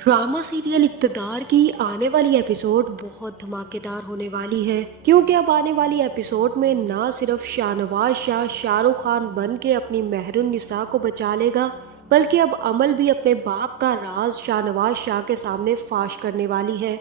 Drama serial इक़्तिदार की आने वाली एपिसोड बहुत धमाकेदार होने वाली है, क्योंकि अब आने वाली एपिसोड में ना सिर्फ शाहनवाज शाह शाहरुख खान बन के अपनी मेहरुन्निसा को बचा लेगा, बल्कि अब अमल भी अपने बाप का राज शाहनवाज शाह के सामने फाश करने वाली है।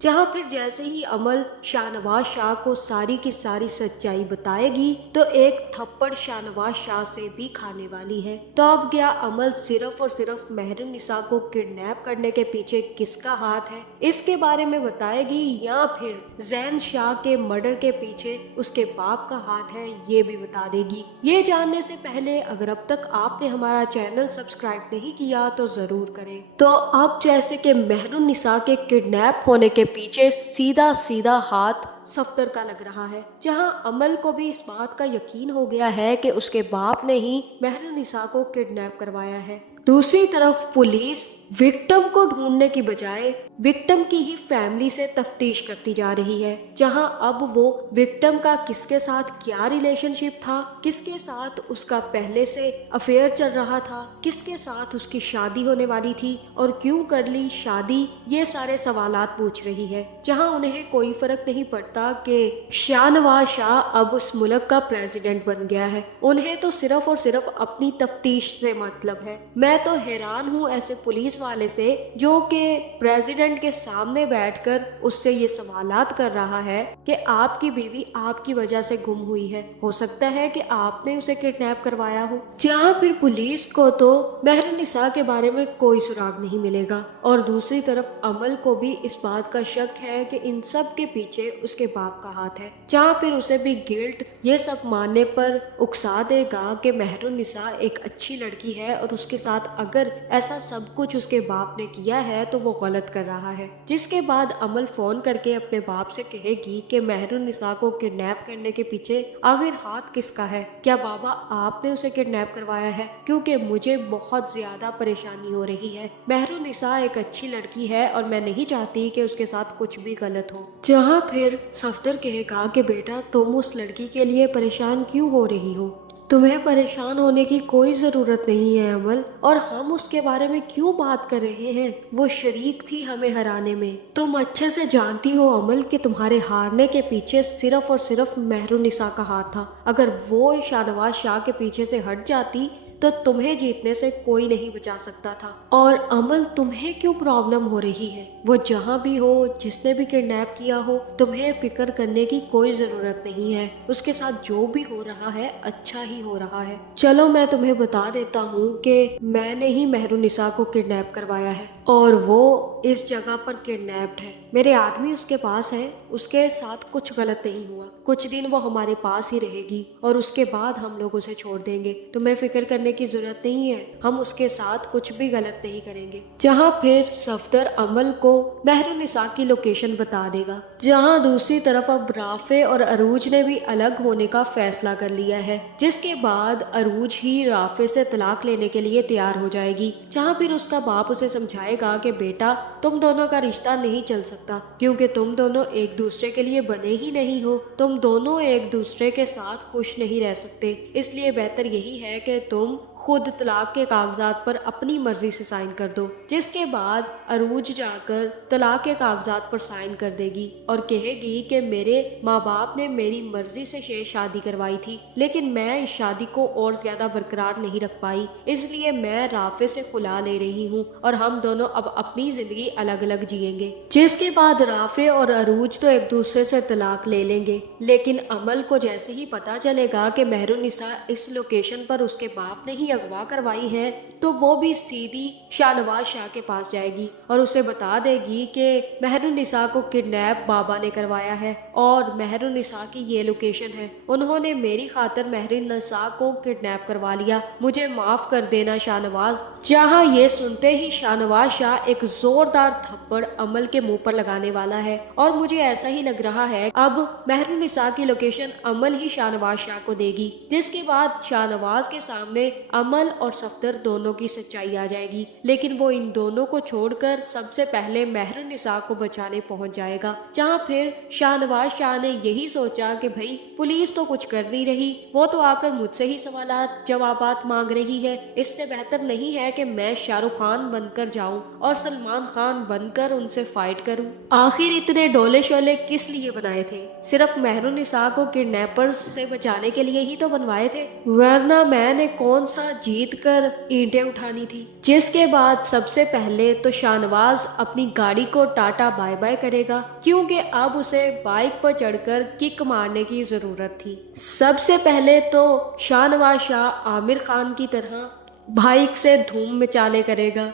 जहां फिर जैसे ही अमल शाहनवाज शाह को सारी की सारी सच्चाई बताएगी तो एक थप्पड़ शाहनवाज शाह से भी खाने वाली है। तो अब क्या अमल सिर्फ और सिर्फ मेहरुन्निसा को किडनैप करने के पीछे किसका हाथ है, इसके बारे में बताएगी, या फिर जैन शाह के मर्डर के पीछे उसके बाप का हाथ है, ये भी बता देगी। ये जानने से पहले अगर अब तक आपने हमारा चैनल सब्सक्राइब नहीं किया तो जरूर करें। तो अब जैसे कि मेहरुन्निसा के किडनैप होने के पीछे सीधा सीधा हाथ सफदर का लग रहा है, जहां अमल को भी इस बात का यकीन हो गया है कि उसके बाप ने ही मेहरुन्निसा को किडनैप करवाया है। दूसरी तरफ पुलिस विक्टिम को ढूंढने की बजाय विक्टिम की ही फैमिली से तफ्तीश करती जा रही है, जहां अब वो विक्टिम का किसके साथ क्या रिलेशनशिप था, किसके साथ उसका पहले से अफेयर चल रहा था, किसके साथ उसकी शादी होने वाली थी और क्यों कर ली शादी, ये सारे सवालात पूछ रही है। जहां उन्हें कोई फर्क नहीं पड़ता कि शाहनवाज शाह अब उस मुल्क का प्रेसिडेंट बन गया है, उन्हें तो सिर्फ और सिर्फ अपनी तफ्तीश से मतलब है। मैं तो हैरान हूँ ऐसे पुलिस वाले से जो कि प्रेसिडेंट के सामने बैठकर उससे ये सवालात कर रहा है कि आपकी बीवी आपकी वजह से गुम हुई है, हो सकता है कि आपने उसे किडनैप करवाया हो। जहाँ फिर पुलिस को तो मेहरुन्निसा के बारे में कोई सुराग नहीं मिलेगा, और दूसरी तरफ अमल को भी इस बात का शक है कि इन सब के पीछे उसके बाप का हाथ है, जहाँ फिर उसे भी गिल्ट ये सब मानने पर उकसा देगा कि मेहरुन्निसा एक अच्छी लड़की है और उसके साथ अगर ऐसा सब कुछ उसके बाप ने किया है तो वो गलत कर रहा है। जिसके बाद अमल फोन करके अपने बाप से कहेगी कि मेहरुन्निसा को किडनैप करने के पीछे आखिर हाथ किसका है, क्या बाबा आपने उसे किडनैप करवाया है, क्योंकि मुझे बहुत ज्यादा परेशानी हो रही है। मेहरुन्निसा एक अच्छी लड़की है और मैं नहीं चाहती कि उसके साथ कुछ भी गलत हो। जहाँ फिर सफदर कहेगा कि बेटा तुम उस लड़की के लिए परेशान क्यों हो रही हो, तुम्हें परेशान होने की कोई ज़रूरत नहीं है अमल, और हम उसके बारे में क्यों बात कर रहे हैं, वो शरीक थी हमें हराने में। तुम अच्छे से जानती हो अमल कि तुम्हारे हारने के पीछे सिर्फ और सिर्फ मेहरुन्निसा का हाथ था। अगर वो शाहनवाज शाह के पीछे से हट जाती तो तुम्हें जीतने से कोई नहीं बचा सकता था। और अमल तुम्हें क्यों प्रॉब्लम हो रही है, वो जहाँ भी हो, जिसने भी किडनैप किया हो, तुम्हें फिक्र करने की कोई जरूरत नहीं है। उसके साथ जो भी हो रहा है अच्छा ही हो रहा है। चलो मैं तुम्हें बता देता हूँ कि मैंने ही मेहरुन्निसा को किडनैप करवाया है और वो इस जगह पर किडनैप्ड है। मेरे आदमी उसके पास है, उसके साथ कुछ गलत नहीं हुआ। कुछ दिन वो हमारे पास ही रहेगी और उसके बाद हम लोग उसे छोड़ देंगे। तुम्हें फिक्र करने की जरूरत नहीं है, हम उसके साथ कुछ भी गलत नहीं करेंगे। जहाँ फिर सफदर अमल को मेहरुन्निसा की लोकेशन बता देगा। जहाँ दूसरी तरफ अब राफे और अरूज ने भी अलग होने का फैसला कर लिया है, जिसके बाद अरूज ही राफे से तलाक लेने के लिए तैयार हो जाएगी। जहाँ फिर उसका बाप उसे समझाएगा कि बेटा तुम दोनों का रिश्ता नहीं चल सकता, क्योंकि तुम दोनों एक दूसरे के लिए बने ही नहीं हो, तुम दोनों एक दूसरे के साथ खुश नहीं रह सकते। इसलिए बेहतर यही है कि तुम खुद तलाक के कागजात पर अपनी मर्जी से साइन कर दो। जिसके बाद अरूज जाकर तलाक के कागजात पर साइन कर देगी और कहेगी कि मेरे माँ बाप ने मेरी मर्जी से शादी करवाई थी, लेकिन मैं इस शादी को और ज्यादा बरकरार नहीं रख पाई, इसलिए मैं राफे से खुला ले रही हूँ और हम दोनों अब अपनी जिंदगी अलग अलग जिएंगे। जिसके बाद राफे और अरूज तो एक दूसरे से तलाक ले लेंगे, लेकिन अमल को जैसे ही पता चलेगा कि मेहरुन्निसा इस लोकेशन पर उसके बाप ने ही अगवा करवाई है, तो वो भी सीधी शाहनवाज शाह के पास जाएगी और उसे बता देगी कि मेहरुन्निसा को किडनैप बाबा ने करवाया है और मेहरुन्निसा की ये लोकेशन है। उन्होंने मेरी खातिर मेहरुन्निसा को किडनैप करवा लिया, मुझे माफ कर देना शाहनवाज। जहाँ ये सुनते ही शाहनवाज शाह एक जोरदार थप्पड़ अमल के मुंह पर लगाने वाला है, और मुझे ऐसा ही लग रहा है अब मेहरुन्निसा की लोकेशन अमल ही शाहनवाज शाह को देगी। जिसके बाद शाहनवाज के सामने अमल और सफदर दोनों की सच्चाई आ जाएगी, लेकिन वो इन दोनों को छोड़कर सबसे पहले महरुन्निसा को बचाने पहुंच जाएगा। जहां फिर शाहनवाज शाह ने यही सोचा कि भाई पुलिस तो कुछ कर नहीं रही, वो तो आकर मुझसे ही सवालात जवाबात मांग रही है, इससे बेहतर नहीं है कि मैं शाहरुख खान बनकर जाऊं और सलमान खान बनकर उनसे फाइट करूं। आखिर इतने डोले शोले किस लिए बनाए थे? सिर्फ महरुन्निसा को किडनैपर्स से बचाने के लिए ही तो बनवाए थे, वरना मैंने कौन सा जीत कर ईंटें उठानी थी। जिसके बाद सबसे पहले तो शाहनवाज अपनी गाड़ी को टाटा बाय बाय करेगा, क्योंकि अब उसे बाइक पर चढ़कर किक मारने की जरूरत थी। सबसे पहले तो शाहनवाज शाह आमिर खान की तरह बाइक से धूम मचाले करेगा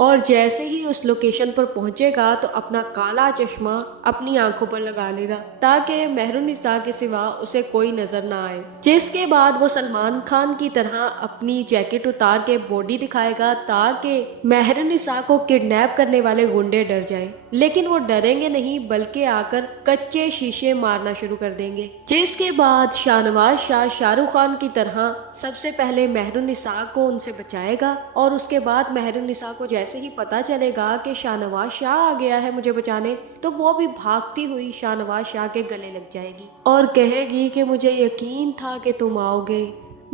और जैसे ही उस लोकेशन पर पहुंचेगा तो अपना काला चश्मा अपनी आंखों पर लगा लेगा ताकि महरुन्निसा के सिवा उसे कोई नजर ना आए। जिसके बाद वो सलमान खान की तरह अपनी जैकेट उतार के बॉडी दिखाएगा ताकि महरुन्निसा को किडनैप करने वाले गुंडे डर जाएं। लेकिन वो डरेंगे नहीं, बल्कि आकर कच्चे शीशे मारना शुरू कर देंगे। जिसके बाद शाहनवाज शाह शाहरुख खान की तरह सबसे पहले महरुन्निसा को उनसे बचाएगा और उसके बाद महरुन्निसा को जैसे ही पता चलेगा कि शाहनवाज शाह आ गया है मुझे बचाने, तो वो भी भागती हुई शाहनवाज शाह के गले लग जाएगी और कहेगी कि मुझे यकीन था कि तुम आओगे,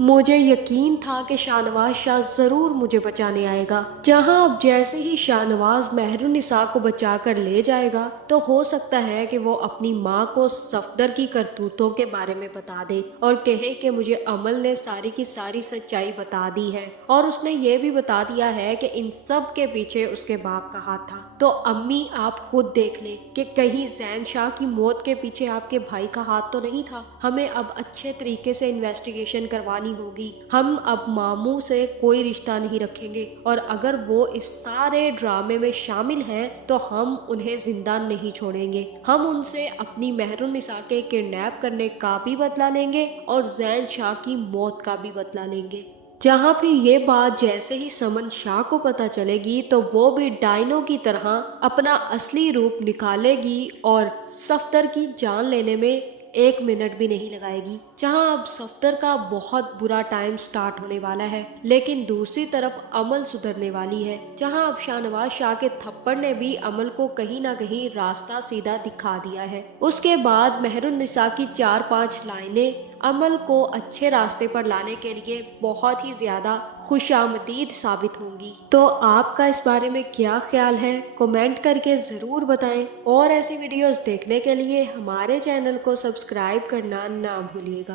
मुझे यकीन था कि शाहनवाज शाह जरूर मुझे बचाने आएगा। जहां अब जैसे ही शाहनवाज महरुन्निसा को बचा कर ले जाएगा तो हो सकता है कि वो अपनी माँ को सफदर की करतूतों के बारे में बता दे और कहे कि मुझे अमल ने सारी की सारी सच्चाई बता दी है और उसने ये भी बता दिया है कि इन सब के पीछे उसके बाप का हाथ था। तो अम्मी आप खुद देख ले कि कहीं जैन शाह की मौत के पीछे आपके भाई का हाथ तो नहीं था। हमें अब अच्छे तरीके से इन्वेस्टिगेशन करवानी होगी। हम अब मामू से कोई रिश्ता नहीं रखेंगे और अगर वो इस सारे ड्रामे में शामिल हैं तो हम उन्हें जिंदा नहीं छोड़ेंगे। हम उनसे अपनी महरुन्निसा के किडनैप करने का भी बदला लेंगे और जैन शाह की मौत का भी बदला लेंगे। जहां फिर ये बात जैसे ही समन शाह को पता चलेगी तो वो भी डायनो की तरह अपना असली रूप निकालेगी और सफदर की जान लेने में 1 मिनट भी नहीं लगाएगी। जहां अब सफदर का बहुत बुरा टाइम स्टार्ट होने वाला है, लेकिन दूसरी तरफ अमल सुधरने वाली है। जहां अब शाहनवाज शाह के थप्पड़ ने भी अमल को कहीं ना कहीं रास्ता सीधा दिखा दिया है। उसके बाद महरुन्निसा की 4-5 लाइनें अमल को अच्छे रास्ते पर लाने के लिए बहुत ही ज्यादा खुशामदीद साबित होंगी। तो आपका इस बारे में क्या ख्याल है, कमेंट करके जरूर बताएं और ऐसी वीडियोस देखने के लिए हमारे चैनल को सब्सक्राइब करना ना भूलिएगा।